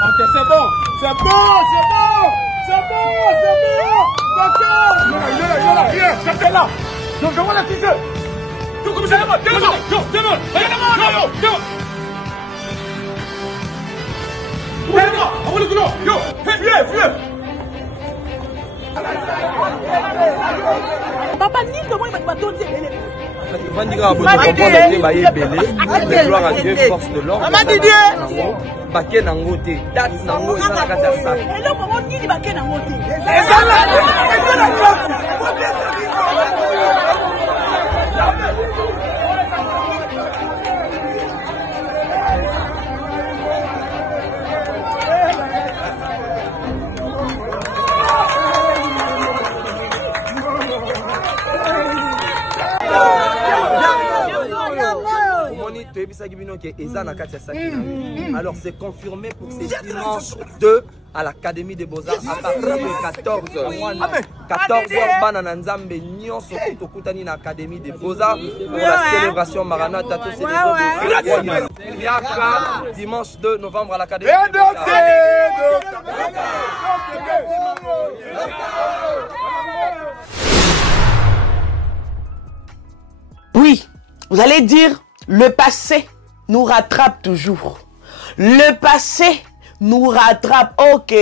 Ok, c'est bon. C'est bon, c'est bon. C'est bon, c'est bon. D'accord. Viens, j'appelle là. Je vois la fille. Yo, comme ça, viens, Papa, ni comment il va te dire. Force de l'ordre. Baké nangote, date nango eza na kati ya sac. Elo comment ni baké nangote. Alors c'est confirmé pour ces dimanches 2 à l'Académie des Beaux-Arts à partir de 14h. 14h, Banana Nzambe, Nyon Sokuto Kutani na Académie des Beaux-Arts pour la célébration Maranatha. Yaka, dimanche 2 novembre à l'Académie des Beaux-Arts. Oui, vous allez dire, le passé nous rattrape toujours. Le passé nous rattrape. Ok,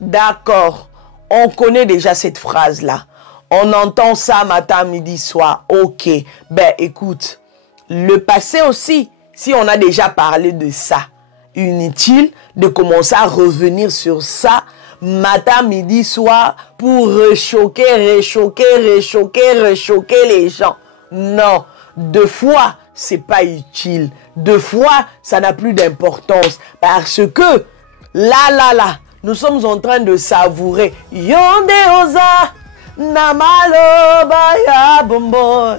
d'accord. On connaît déjà cette phrase-là. On entend ça matin, midi, soir. Ok. Ben, écoute, le passé aussi, si on a déjà parlé de ça, inutile de commencer à revenir sur ça matin, midi, soir pour réchoquer les gens. Non. Deux fois, c'est pas utile. Deux fois, ça n'a plus d'importance. Parce que, là, nous sommes en train de savourer. Yonde oza, namalo baya bomboy.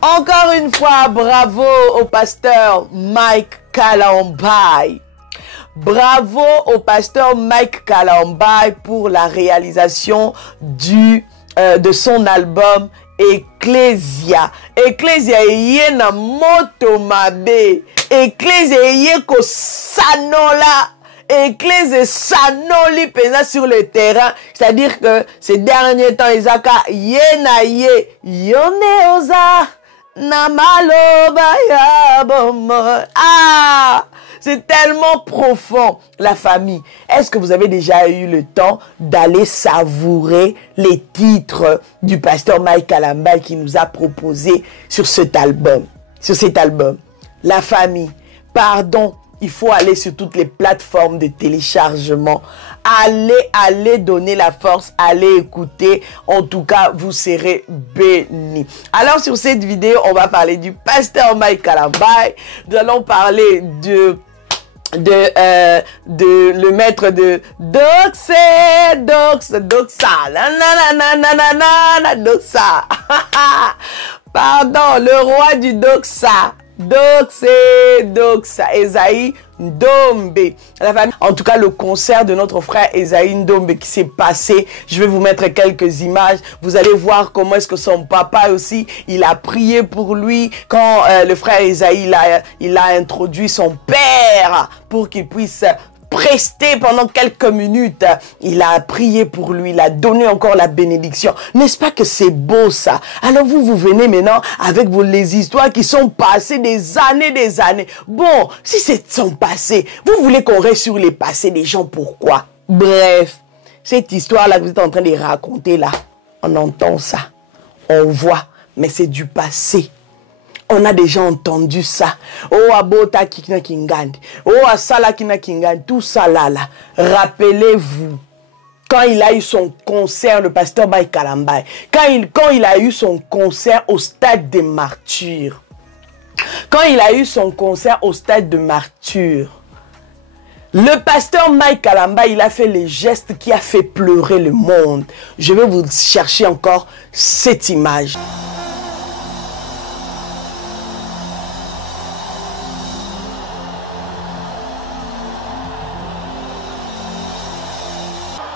Encore une fois, bravo au pasteur Mike Kalambay. Bravo au pasteur Mike Kalambay pour la réalisation de son album Ecclesia. Ecclesia yé na moto mabe. Ecclesia yé ko sanola. Ecclesia sanoli pesa sur le terrain. C'est-à-dire que ces derniers temps, Isaka yé na yé. Yone oza. Namaloba ya bomo. Ah! C'est tellement profond, la famille. Est-ce que vous avez déjà eu le temps d'aller savourer les titres du pasteur Mike Kalambay qui nous a proposé sur cet album? La famille, pardon, il faut aller sur toutes les plateformes de téléchargement. Allez donner la force, allez écouter. En tout cas, vous serez bénis. Alors, sur cette vidéo, on va parler du pasteur Mike Kalambay. Nous allons parler de le maître de Doxa, Doxa. Pardon, le roi du Doxa. Doxa, Esaïe Ndombe. La famille. En tout cas, le concert de notre frère Esaïe Ndombe qui s'est passé. Je vais vous mettre quelques images. Vous allez voir comment est-ce que son papa aussi, il a prié pour lui. Quand le frère Esaïe, il a introduit son père pour qu'il puisse prester pendant quelques minutes. Il a prié pour lui, il a donné encore la bénédiction. N'est-ce pas que c'est beau ça? Alors vous venez maintenant avec les histoires qui sont passées des années. Bon, si c'est son passé, vous voulez qu'on reste sur les passés des gens, pourquoi? Bref, cette histoire-là que vous êtes en train de raconter là, on entend ça, on voit, mais c'est du passé. On a déjà entendu ça. Oh, abota kina kingandi. Oh, asala kina kingandi. Tout ça là. Rappelez-vous, quand il a eu son concert, le pasteur Mike Kalambay, quand il a eu son concert au stade des Martyrs, le pasteur Mike Kalambay, il a fait les gestes qui a fait pleurer le monde. Je vais vous chercher encore cette image.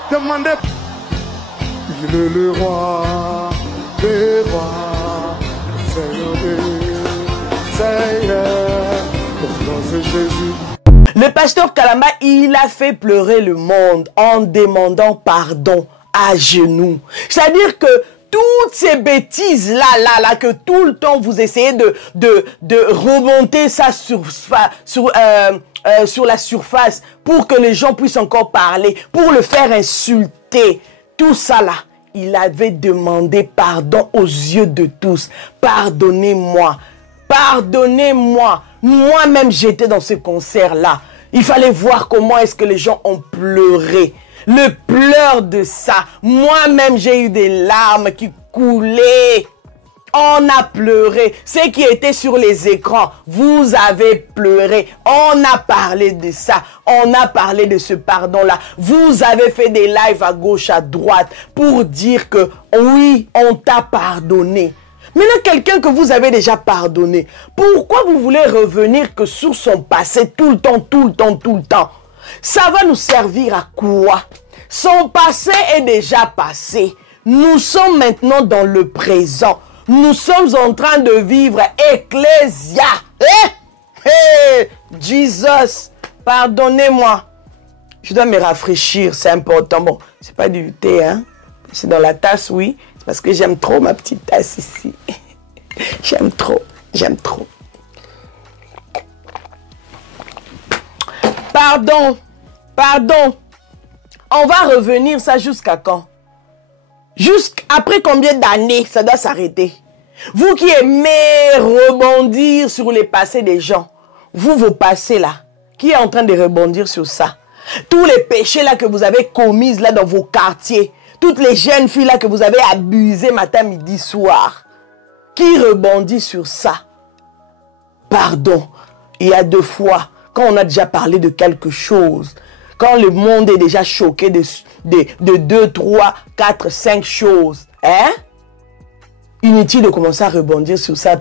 Demandez. Il est le roi des rois, Seigneur des Seigneurs, ton nom c'est Jésus. Le pasteur Kalamba, il a fait pleurer le monde en demandant pardon à genoux. C'est-à-dire que toutes ces bêtises-là, que tout le temps vous essayez de remonter ça sur la surface pour que les gens puissent encore parler, pour le faire insulter, tout ça là, il avait demandé pardon aux yeux de tous. Pardonnez-moi, pardonnez-moi. Moi-même, j'étais dans ce concert-là. Il fallait voir comment est-ce que les gens ont pleuré. Le pleur de ça. Moi-même, j'ai eu des larmes qui coulaient. On a pleuré. Ceux qui étaient sur les écrans, vous avez pleuré. On a parlé de ça. On a parlé de ce pardon-là. Vous avez fait des lives à gauche, à droite pour dire que oui, on t'a pardonné. Maintenant, quelqu'un que vous avez déjà pardonné, pourquoi vous voulez revenir que sur son passé tout le temps, tout le temps, tout le temps? Ça va nous servir à quoi? Son passé est déjà passé. Nous sommes maintenant dans le présent. Nous sommes en train de vivre Ecclésia. Jesus, pardonnez-moi. Je dois me rafraîchir, c'est important. Bon, c'est pas du thé, hein. C'est dans la tasse, oui. C'est parce que j'aime trop ma petite tasse ici. J'aime trop, j'aime trop. Pardon, pardon. On va revenir ça jusqu'à quand? Jusqu'après combien d'années ça doit s'arrêter? Vous qui aimez rebondir sur les passés des gens, vous, vos passés là, qui est en train de rebondir sur ça? Tous les péchés là que vous avez commis là dans vos quartiers, toutes les jeunes filles là que vous avez abusées matin, midi, soir, qui rebondit sur ça? Pardon, il y a 2 fois, quand on a déjà parlé de quelque chose, quand le monde est déjà choqué de 2, 3, 4, 5 choses, hein? Inutile de commencer à rebondir sur ça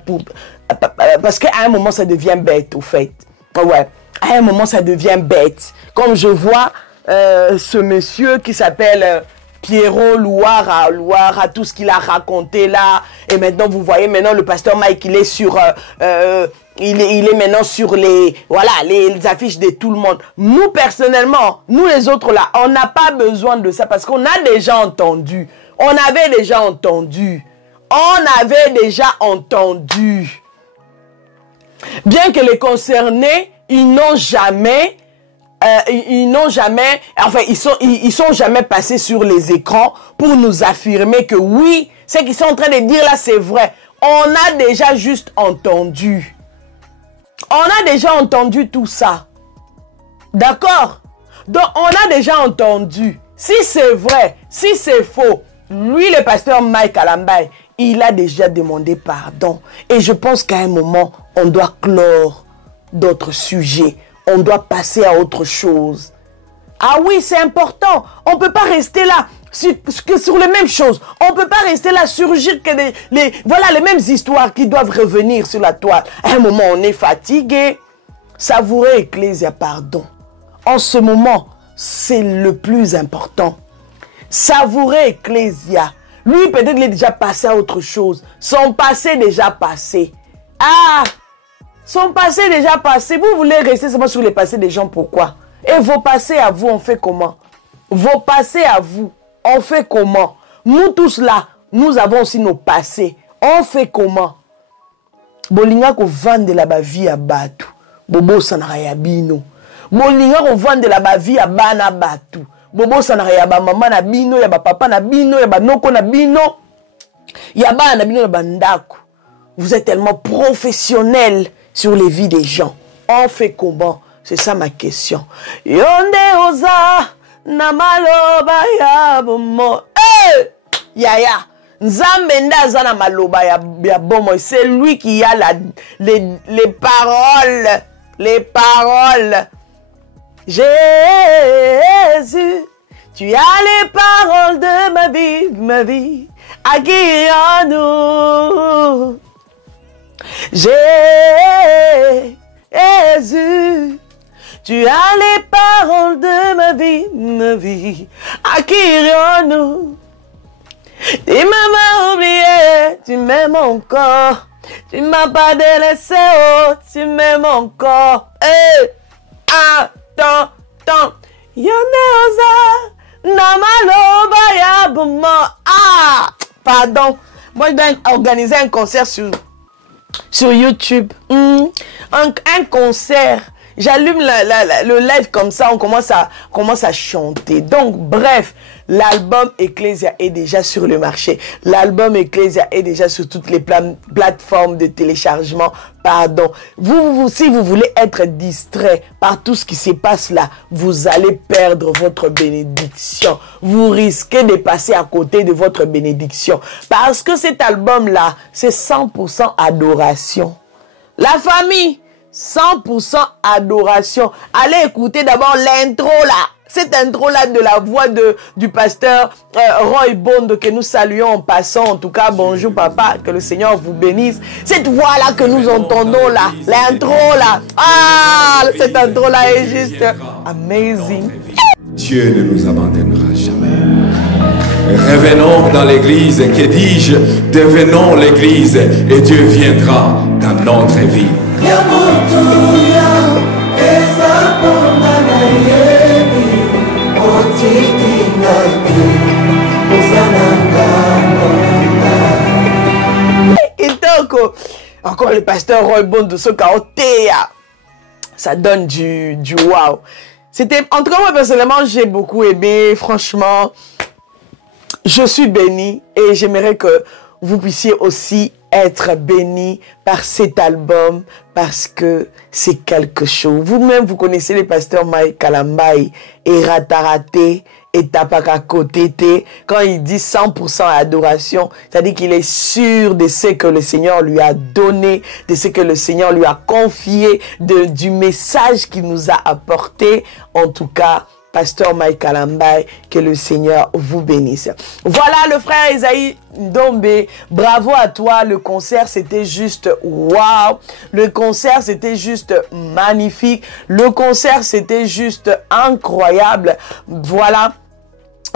parce qu'à un moment, ça devient bête, au fait. Ouais, à un moment, ça devient bête. Comme je vois ce monsieur qui s'appelle Pierrot Louara, tout ce qu'il a raconté là. Et maintenant, vous voyez, maintenant, le pasteur Mike, il est sur... il est maintenant sur les affiches de tout le monde. Nous, personnellement, nous les autres là, on n'a pas besoin de ça parce qu'on a déjà entendu. On avait déjà entendu. On avait déjà entendu. Bien que les concernés, ils n'ont jamais, enfin, ils sont jamais passés sur les écrans pour nous affirmer que oui, ce qu'ils sont en train de dire là, c'est vrai. On a déjà juste entendu. On a déjà entendu tout ça. D'accord? Donc, on a déjà entendu. Si c'est vrai, si c'est faux, lui, le pasteur Mike Kalamba, il a déjà demandé pardon. Et je pense qu'à un moment, on doit clore d'autres sujets. On doit passer à autre chose. Ah oui, c'est important. On ne peut pas rester là sur les mêmes choses. On ne peut pas rester là surgir que les mêmes histoires qui doivent revenir sur la toile. À un moment, on est fatigué. Savourer Ecclésia, pardon. En ce moment, c'est le plus important. Savourer Ecclésia. Lui, peut-être qu'il est déjà passé à autre chose. Son passé est déjà passé. Ah! Son passé est déjà passé. Vous voulez rester seulement sur les passés des gens, pourquoi? Et vos passés à vous, on fait comment? Vos passés à vous, on fait comment? Nous tous là, nous avons aussi nos passés. On fait comment? Bolinga ko vendre la vie à Batu. Bobo sanaya bino. Bolinga ko vendre la vie à Bana Batu. Bobo sanaya ba maman na bino, ya ba papa na bino, ya ba noko na bino. Ya ba na bino na bandako. Vous êtes tellement professionnels sur les vies des gens. On fait comment? C'est ça ma question. Yonde oza na maloba ya bomo. Yaya. Nzambe ndaza na maloba ya bomo. C'est lui qui a les paroles. Les paroles. Jésus, tu as les paroles de ma vie. Aguillons-nous. Jésus, tu as les paroles de ma vie. Acquérons-nous. Tu m'as oublié, tu m'aimes encore. Tu m'as pas délaissé, oh, tu m'aimes encore. Attends. Yone oza na maloba ya bomo. Ah, pardon. Moi, je dois organiser un concert sur YouTube. Un concert. J'allume le live comme ça, on commence à chanter. Donc, bref, l'album Ecclesia est déjà sur le marché. L'album Ecclesia est déjà sur toutes les plateformes de téléchargement. Pardon. Si vous voulez être distrait par tout ce qui se passe là, vous allez perdre votre bénédiction. Vous risquez de passer à côté de votre bénédiction. Parce que cet album-là, c'est 100% adoration. La famille, 100% adoration. Allez écouter d'abord l'intro là. Cette intro-là de la voix du pasteur Roy Bond que nous saluons en passant. En tout cas, bonjour papa, que le Seigneur vous bénisse. Cette voix-là que nous entendons là, l'intro là. Ah, cette intro-là est juste amazing. Dieu ne nous abandonnera jamais. Revenons dans l'église, que dis-je? Devenons l'église et Dieu viendra dans notre vie. Encore le pasteur Roy Bond de ce Kaotea. Ça donne du wow. C'était, en tout cas, moi personnellement, j'ai beaucoup aimé. Franchement, je suis béni et j'aimerais que vous puissiez aussi être béni par cet album parce que c'est quelque chose. Vous-même, vous connaissez le pasteur Mike Kalambai et Rataraté et Tapakakotété. Quand il dit 100% adoration, c'est-à-dire qu'il est sûr de ce que le Seigneur lui a donné, de ce que le Seigneur lui a confié, du message qu'il nous a apporté. En tout cas, pasteur Mike Kalambai, que le Seigneur vous bénisse. Voilà le frère Esaïe Ndombe, bravo à toi, le concert c'était juste wow, le concert c'était juste magnifique, le concert c'était juste incroyable, voilà.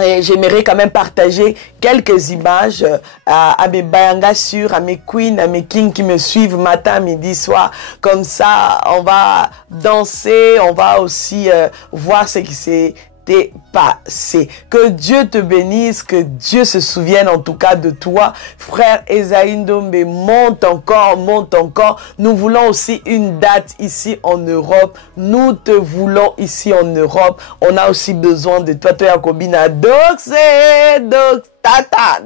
Et j'aimerais quand même partager quelques images à mes bayanga sûrs, à mes queens, à mes kings qui me suivent matin, midi, soir. Comme ça, on va danser, on va aussi voir ce qui s'est passé. Que Dieu te bénisse, que Dieu se souvienne en tout cas de toi. Frère Esaïe Ndombe, monte encore, monte encore. Nous voulons aussi une date ici en Europe. Nous te voulons ici en Europe. On a aussi besoin de toi. Toi, Yakobina, dox, tata.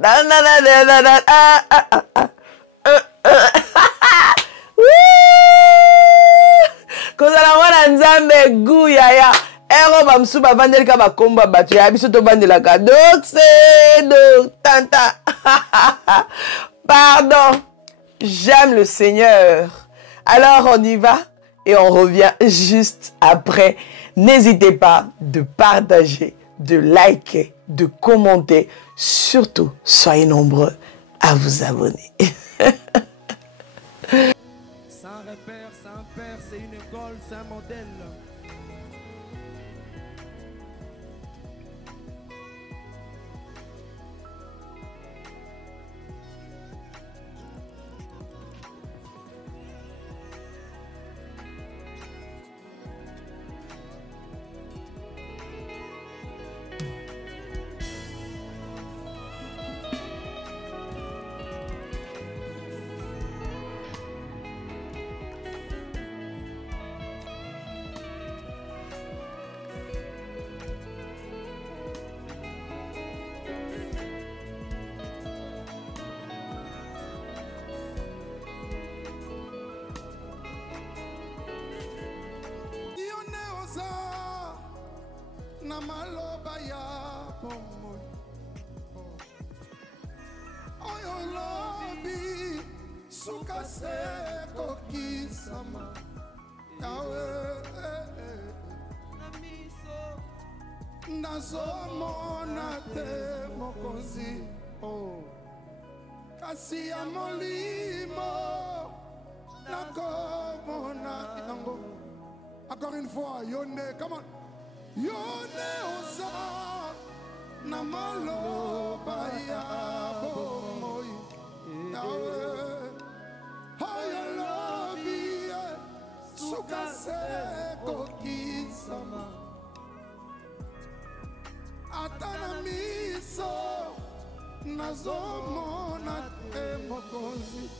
Kozala mwana nzambe gu yaya. Ero bamsu bavandeli ka bakomba batu ya biso to bandela ka doxe do tanta. Pardon. J'aime le Seigneur. Alors on y va et on revient juste après. N'hésitez pas de partager, de liker, de commenter. Surtout, soyez nombreux à vous abonner. Sans repère, sans père, c'est une école, c'est un modèle. Na maloba ya pomoi oyo lobi suka se kokisama yawe na miso nazomona te mokonzi kasi ya molimo nakomona yango. Encore une fois, yone, come on. Yone oza na maloba ya bomoi yawe oyo lobi suka se kokisa nazomona te mokonzi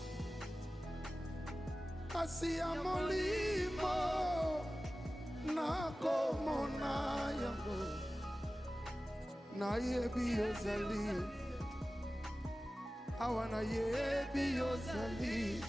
kasi ya molimo nakomona yango nayebi ozali awa nayebi ozali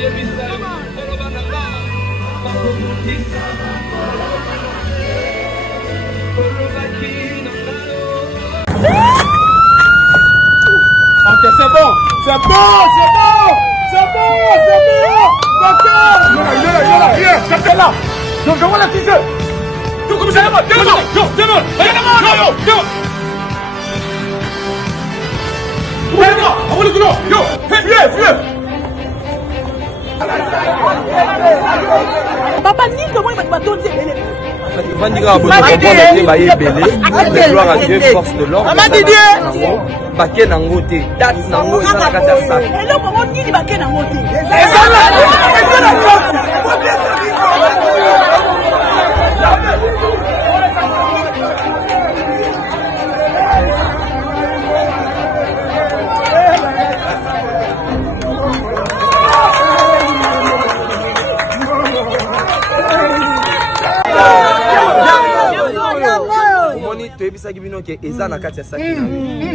Ok, c'est bon, c'est bon, c'est bon, c'est bon, c'est bon. D'accord. Il est là, capté là. Je vois la fiche. Yo, comme ça, yo, Papa, ni comment il va te battre. Vandira abonné ba yebele gloire à Dieu force de l'ordre baké nango te date nango eza na kati ya sac eloko ngo nini bake nango te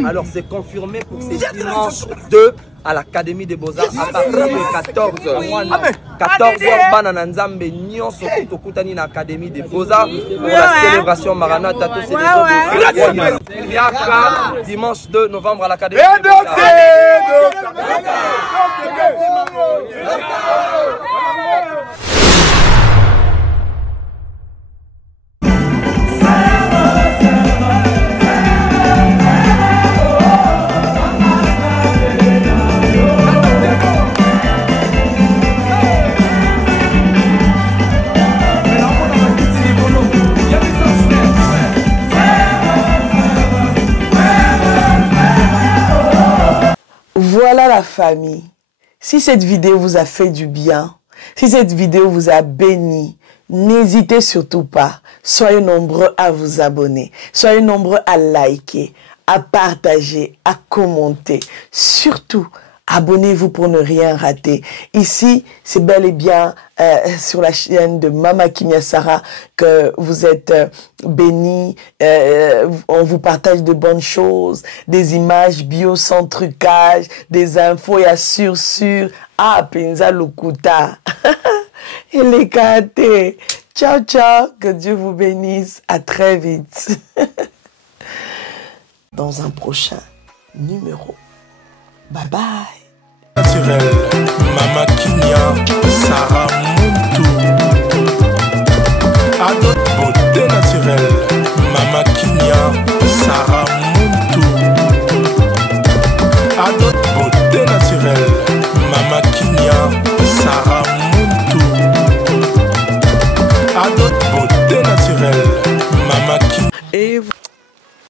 alors c'est confirmé pour ce dimanche 2 à l'Académie des Beaux-Arts à partir de 14h bana na nzambe nyonso tokutani na Académie des Beaux-Arts pour la célébration Maranatha to c'est dimanche 2 novembre à l'Académie des Beaux-Arts. Voilà la famille. Si cette vidéo vous a fait du bien, si cette vidéo vous a béni, n'hésitez surtout pas. Soyez nombreux à vous abonner. Soyez nombreux à liker, à partager, à commenter. Surtout, abonnez-vous pour ne rien rater. Ici, c'est bel et bien sur la chaîne de Mama Kimia Sarah que vous êtes bénis. On vous partage de bonnes choses, des images bio sans trucage, des infos et assure. Ah, Penza Lukuta. Et les gâtés. Ciao, ciao. Que Dieu vous bénisse. À très vite. Dans un prochain numéro. Bye bye. Naturel, Mama